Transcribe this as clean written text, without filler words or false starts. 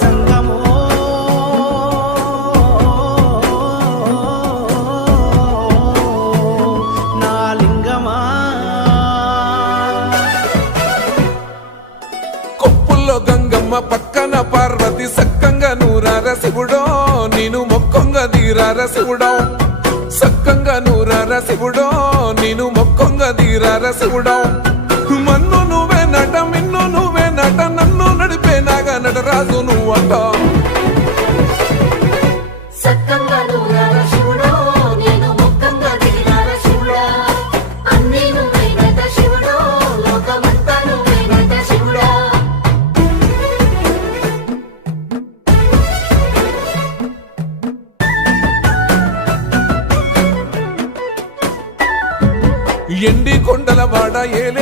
జంగమో నా లింగమా కొప్పుల్లో గంగమ్మ పక్కన పార్వతి సక్కంగా నూరార శివుడో నేను మొక్కంగా తీరార శివుడో సక్కంగా నూరార శివుడో నేను మొక్కంగా తీరార శివుడో మన్ను నువ్వే నట మిన్ను నువ్వే నట నన్ను నడిపే నాగా నటరాజు నువ్వంట ఎండి కొండల వాడ ఏలే